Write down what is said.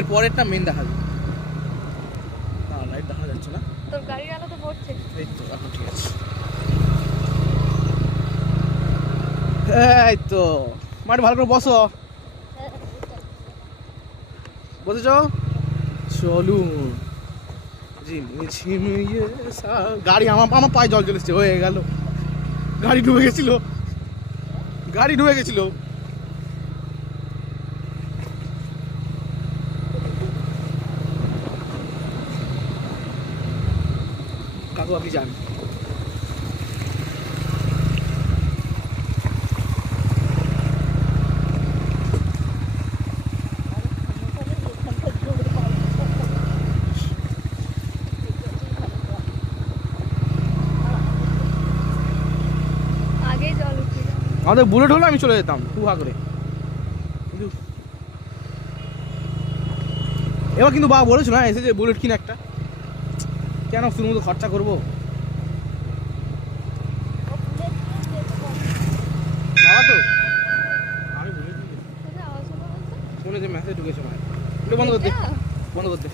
এর পরেরটা মেন দেখাবি। না লাইট দেখা যাচ্ছে না, তোর গাড়ির আলো তো পড়ছে। এই তো এখন ঠিক আছে। এই তো মাটি ভালো করে বসো, বসেছ, চলুন। গাড়ি আমার পায়ে জল চলে এসছে, হয়ে গেল, গাড়ি ডুবে গেছিল, গাড়ি ডুবে গেছিল। কাকু আপনি যান। আগে জল উঠে যাবে। আমাদের বুলেট হলে আমি চলে যেতাম টুহা করে। এবার কিন্তু বাবা বলেছিল না এসে যে বুলেট কিনে একটা, কেন শুধু মতো খরচা করবো। বাবা তো আমি বলে দিই, ফোনে যে মেসেজ ঢুকেছে মানে বন্ধ করতে, বন্ধ করতে।